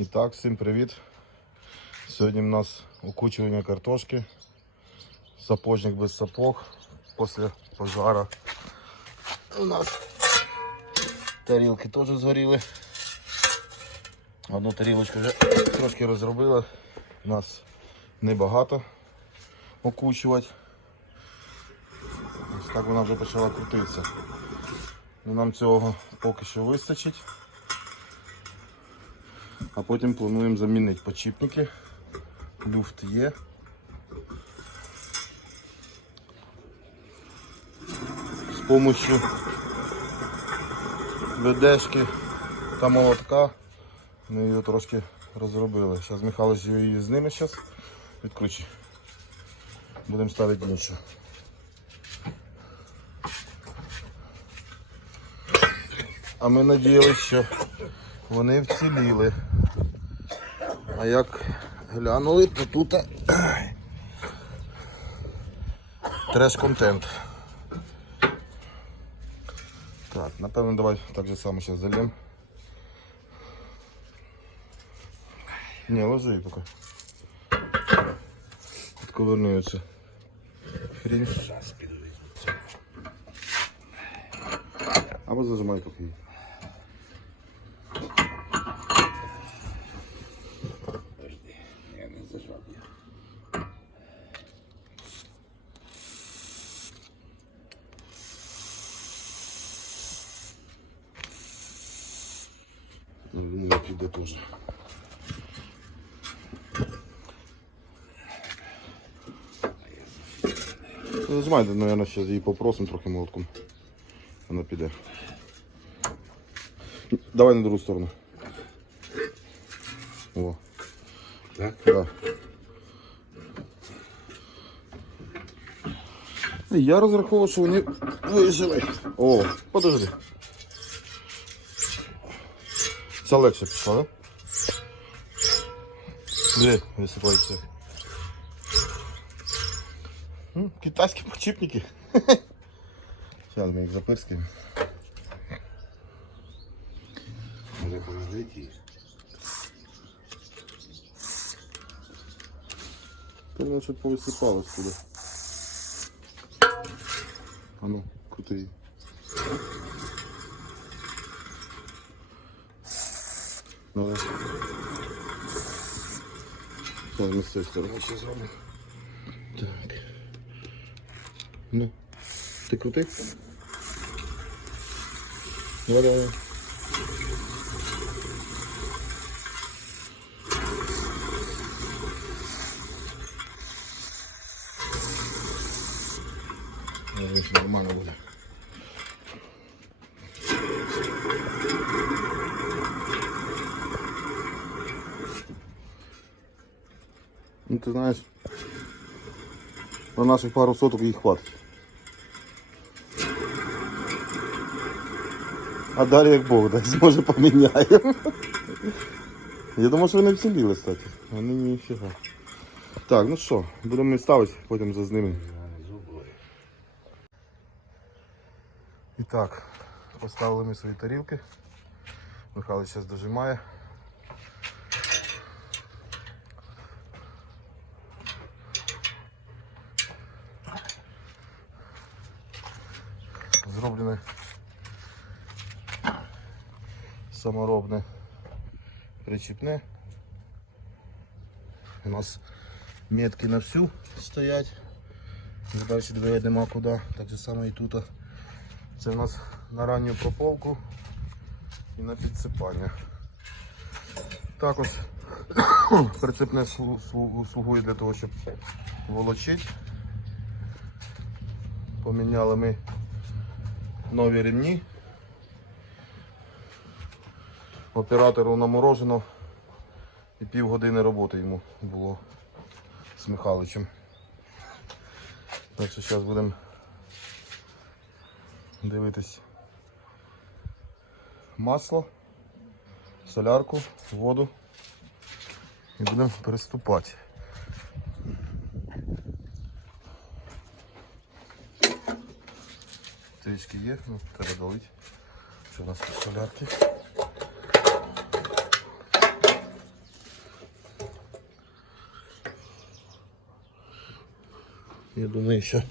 І так, всім привіт. Сьогодні в нас окучування картошки. Сапожник без сапог після пожара. У нас тарілки теж згоріли. Одну тарілочку вже трошки розробили. У нас небагато окучувати. Ось так вона вже почала крутитися. Ну, Нам цього поки що вистачить. А потім плануємо замінити подшипники. Люфт є. З допомогою ведешки та молотка ми її трошки розробили. Зараз Михайлович її зніме зараз. Відключи. Будемо ставити іншу. А ми надіялися, що вони вціліли. А як глянули, то тут ай, треш-контент. Так, напевно, давай так же само зараз зальємо. Не, ложи її поки. Відковернується. Хрінь. Або зажимай поки. Я не зажав я. Піде теж. Зажимайте, наверное, сейчас її попросимо трохи молотком. Вона піде. Давай на другу сторону. О, Так? да. Я розраховував, що вони вижили. О, подожди. Це легше пішло, да? Диви, висипається. Китайські подшипники. Зараз ми їх запирскаємо. Може? Та воно щось повисипалось туди. А ну, крути її. Так, не з цієї сторони. Ще зробимо. Так. Ну. Ти крутий? Давай, давай. Нормально буде. ти знаєш, на наших пару соток їх хватить. А далі як Бог дасть, може поміняємо. Я думаю, що вони вціліли, кстати. Вони ніфіга. Так, ну що, будемо ставити, потім зазнімемо. І так, поставили ми свої тарілки. Михайло зараз дожимає. Саморобне причіпне. У нас метки на всю стоять. Далі двигати нема куди. Так же само і тут. Це у нас на ранню прополку і на підсипання. Також прицепне слу- слу- слугує для того, щоб волочити. Поміняли ми нові ремні. Оператору наморожено і півгодини роботи йому було з Михайловичем. Так що зараз будемо дивитись масло, солярку, воду і будемо переступати. Трішки є, ну, треба долити. Що у нас тут солярки? Я думаю, що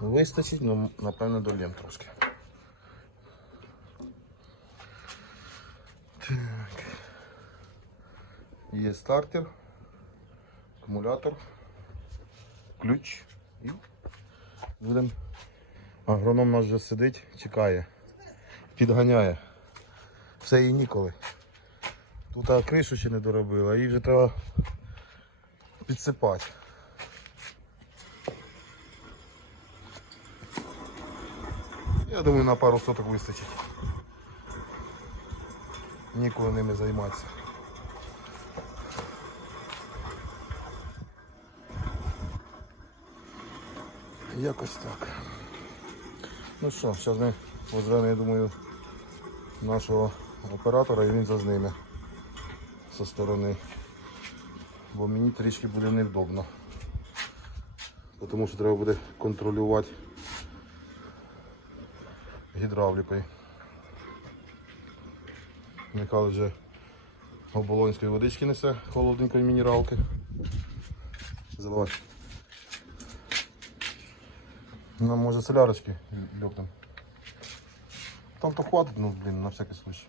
вистачить, але напевно долєм трошки. Так. Є стартер, акумулятор, ключ і будемо. Агроном наш вже сидить, чекає, підганяє. Все їй ніколи. Тут кришу ще не доробила, їй вже треба підсипати. Я думаю, на пару соток вистачить. Ніколи ними займатися. Якось так. Ну що, зараз ми позвемо, я думаю, нашого оператора і він зазниме зі сторони. Бо мені трішки буде невдобно. Тому що треба буде контролювати гідравлікою. Михайло вже оболонської водички несе, холодненької мінералки. Заливай. Нам може солярочки льопнем. Там то хватить, ну блін, на всякий случай.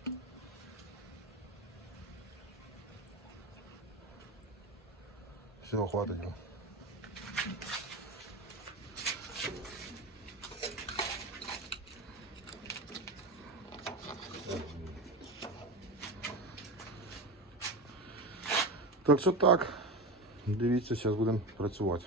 Всього хватить. Так що так. Дивіться, зараз будемо працювати.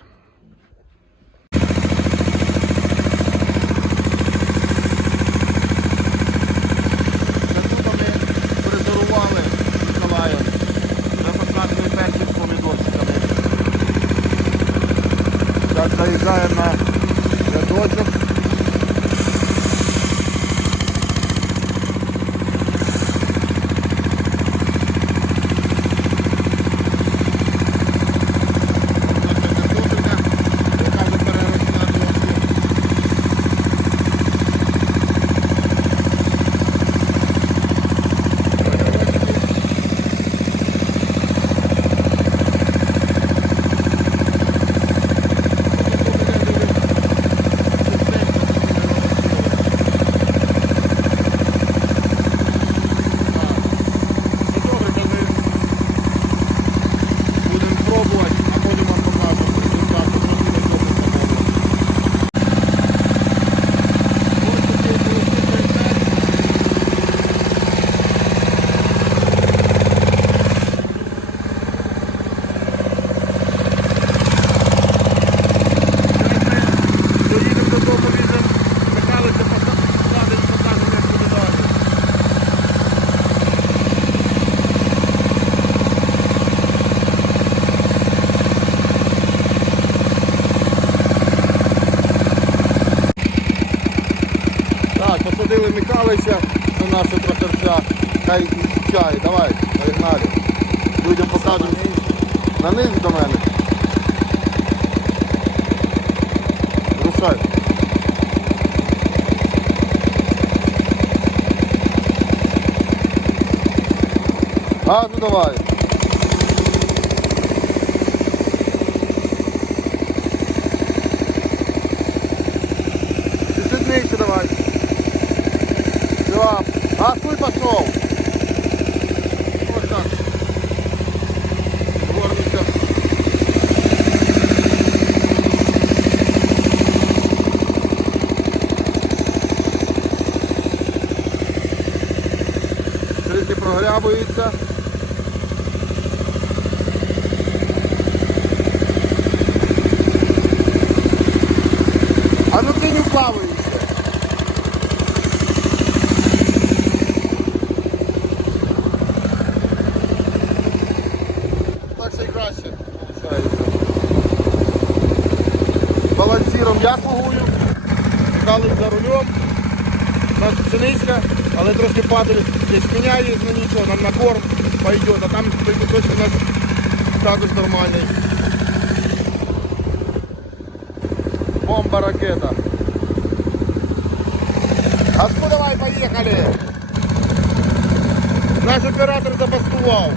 На низ до мене. Рушай. А, ну давай. Чуть-чуть нижче давай. Все. А, хуй пошел. Вот так. Горничка. Трішки. А ну ти не плаваєшся. Так ще краще виходить. Балансіром я слугую, стали за рулем. У нас пшеничка, але трошки падали. Десь міняє, ну нічого, нам на корм пойдет, а там той кусочок у нас також нормальний. Бомба ракета. А ну давай, поехали! Наш оператор забастував.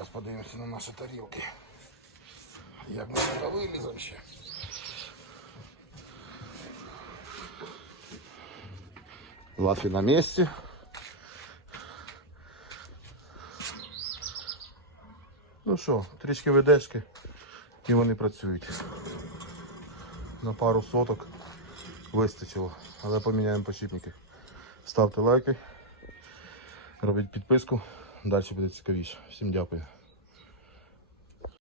Зараз подивимося на наші тарілки. Як ми сюди виліземо ще. Лафі на місці. Ну що, трішки ведешки і вони працюють. На пару соток вистачило, але поміняємо почіпники. Ставте лайки, робіть підписку, далі буде цікавіше. Всім дякую.